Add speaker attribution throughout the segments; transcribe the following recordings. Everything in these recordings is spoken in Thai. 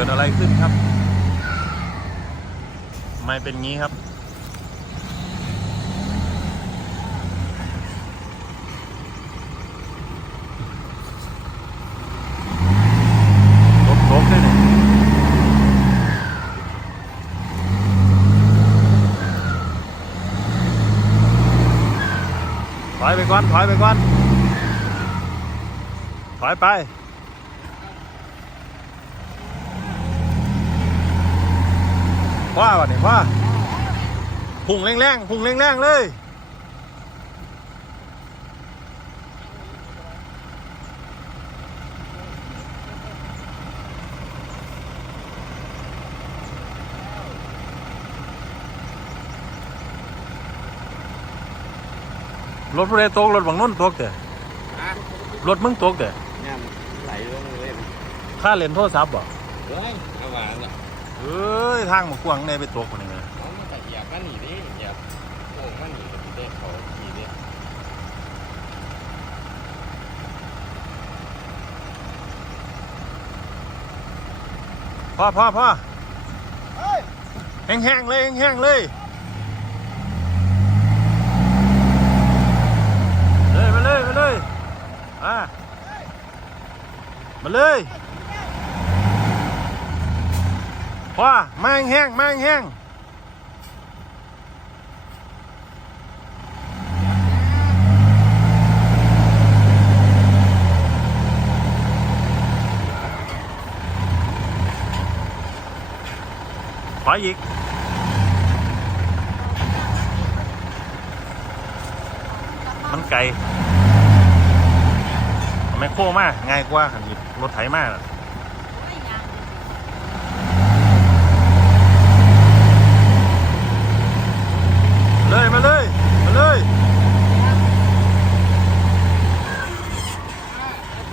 Speaker 1: กิดอะไรขึ้นครับ ไม่เป็นงี้ครับ รถตกได้เนี่ยถอยไปก่อน ถอยไปก่อน ถอยไป ว่าวันนี้ว่าพุ่งแรงๆพุ่งแรงๆเลยรถผู้ใดตกรถบางนุ่นตกเด้อ
Speaker 2: ฮะ
Speaker 1: รถมึงตกเด้อ
Speaker 2: เนี่ยไหลลงเลย
Speaker 1: ค่าเล่นโทรศัพท์บ่
Speaker 2: เฮ้ยเอามาเนี่ย
Speaker 1: เอ้ยทางมากวางในไปตกคนนี้ไง
Speaker 2: เอามันแต่เหยียบมันหนีดิเหยียบโอ่งมันหนีกับเด็กเขาขี่ดิ
Speaker 1: พ่อพ่อพ่อแห้งๆเลยแห้งๆเลยเลยมาเลยมาเลยมามาเลย พ่อมาแห้งๆมาแห้งๆไปอีกมันไกลแมคโครมากง่ายกว่าขันหยิบรถไถมากเลยมาเลย มาเลย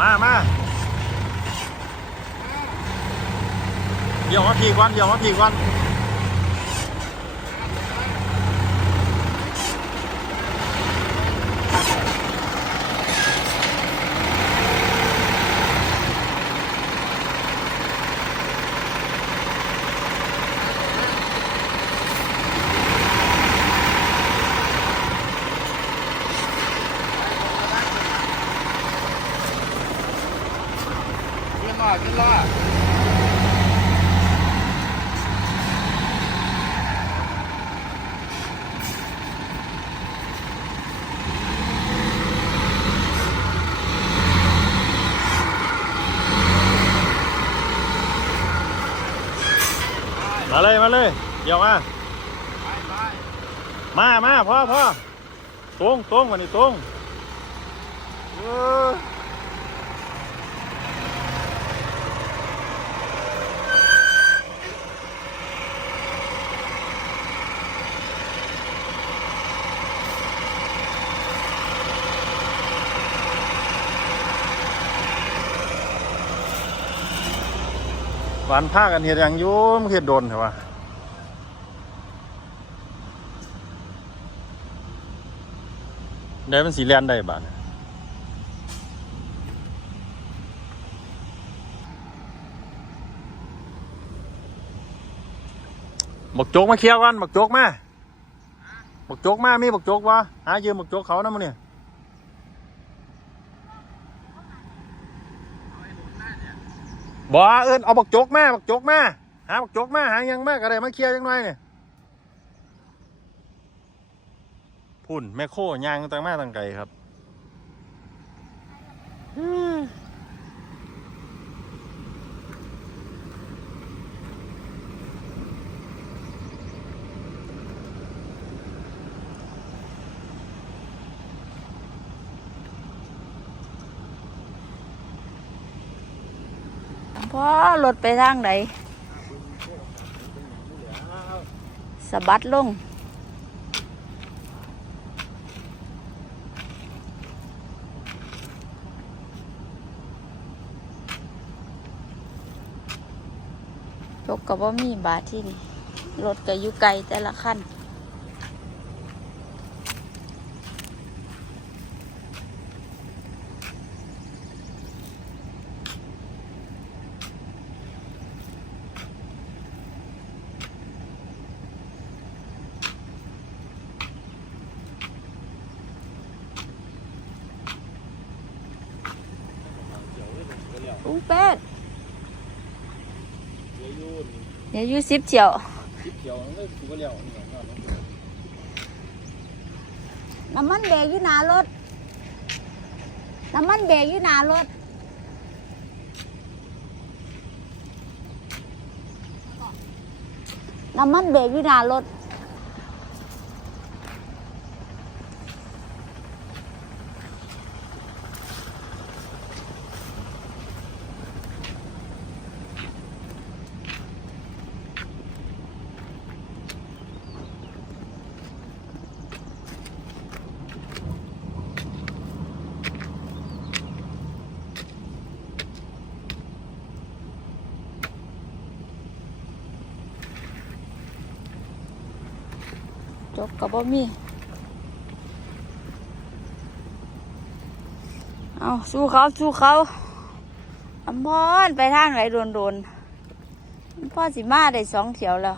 Speaker 1: มามาเดี๋ยวมา พีกวันเดี๋ยวมาพีกวัน
Speaker 2: ขึ้นรอดขึ้นรอด
Speaker 1: มาเลยมา เดี๋ยวมามามาพ่อพ่อตรงตรงวันนี้ตรงเออหวานผ้ากันเห็ดย่างยุ่มเห็ดโดนเหรอวะ ได้เป็นสีแลนได้บ้านบักโจกมาเคลียร์กันบักโจกมาบักโจกมามีบักโจกวะหายืมบักโจกเขานะมึงเนี่ยบ่เอินเอาบักโจกมาบักโจกมาหาบักโจกมาหายังมากอะไรมาเคลียร์ยังไงเนี่ย พุ่นแม่โคยางต่างมาต่างไกลครับ
Speaker 3: พ่อรถไปทางไหนสะบัดลง ก็บ่มีบาทที่นี่รถก็อยู่ไกลแต่ละขั้นอู้เป็ด
Speaker 1: เดี๋ยว
Speaker 3: อยู่สิบเจียว
Speaker 1: เกี่ยวนั่นคือว่าเลี้ยวน้ำ
Speaker 3: มันเบรกอยู่หน้ารถ น้ำมันเบรกอยู่หน้ารถน้ำมันเบรกอยู่หน้ารถ บกับบ่มี เอาสู้เขาสู้เขาอำพรไปทางไหนโดนโดนๆมันพ่อสิมาได้สองเถียวแล้ว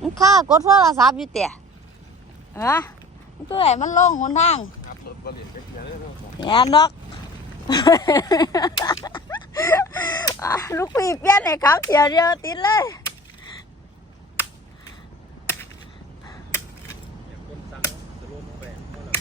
Speaker 3: มันข้ากดโทรศัพท์อยู่เตี่ยฮะมันตัวไหนมันลงหนทาง
Speaker 2: ครับรถบริเวณเป็นอย่างนี้เนาะ
Speaker 3: แย่นอกอะลูกพี่เปลี่ยนให้ครับเถียวเดียวติดเลย
Speaker 1: คนสั่งจะลงแบกก็แล้ว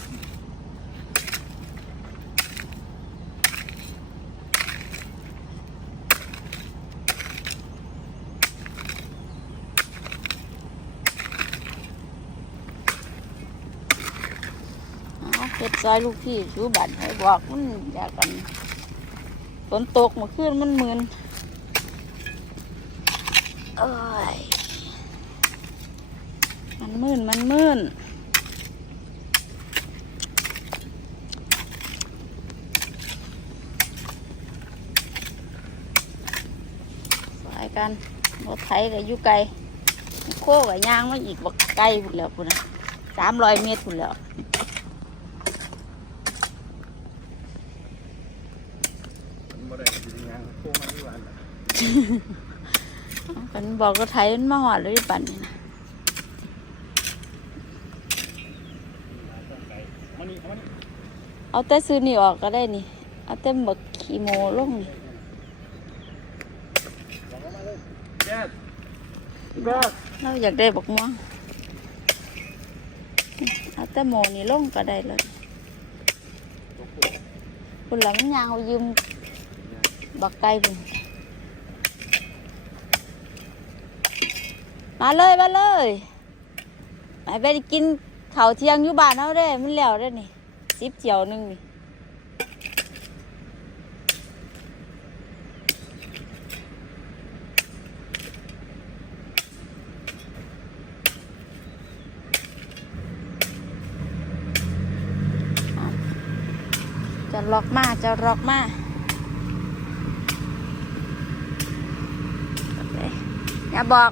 Speaker 3: เอายลูกพี่ชูบัตรให้บอกมันอยากกันฝนตกมื่อคืนมันมืนเอ้ยมันมืนมันมืนสายกันรถไถกับยูไกลโค้กับยางมาอีกบักไกลพุ่นแล้วพุ่นนะสามร้อยเมตรพุ่นแล้ว
Speaker 1: มันบ่ได้สิงานโค้งมาที่วัน
Speaker 3: กันบอกรถไถมันมาหอดเลยปั่นนี่นะ
Speaker 1: มานี่มานี่
Speaker 3: เอาแต่ซื้อนี่ออกก็ได้นี่ เอาแต่หมึกขีโมลงนี่
Speaker 1: แจ๊ด
Speaker 3: เราอยากได้บักม่วงเอาแต่โมนี่ลงก็ได้เลยคุณหลังยางเอายืม บักไก่พุ่นมาเลยมาเลยไปไปกินข้าวเที่ยงอยู่บ้านเอาเด้มันแล้วได้นี่สิบเจียวหนึ่งนี่จะล็อกมาจะล็อกมาโอเค อย่าบอก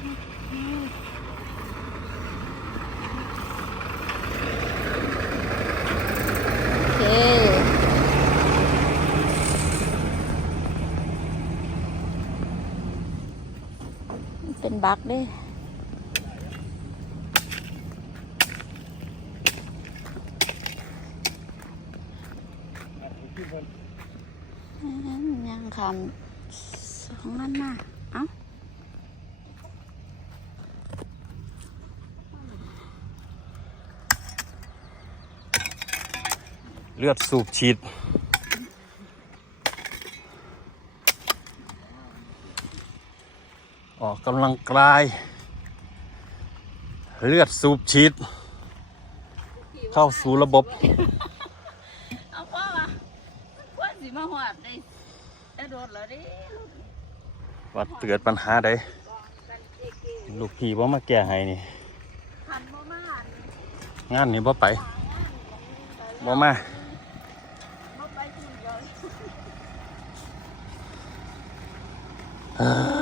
Speaker 3: เป็นบักด้ยังคำสองอันมา
Speaker 1: เลือดสูบฉีด ออกกำลังกาย เลือดสูบฉีด เข้าสู่ระบบ
Speaker 3: เอาพ่อมาพ่อสิมาหอดได้ได้โดดแล้วดิ
Speaker 1: ว่าเกิดปัญหาใดลูกพี่ว่ามาแก้ให้นี่
Speaker 3: ทันบ่มา
Speaker 1: งานนี้บ่ไปบ่มา
Speaker 3: บ่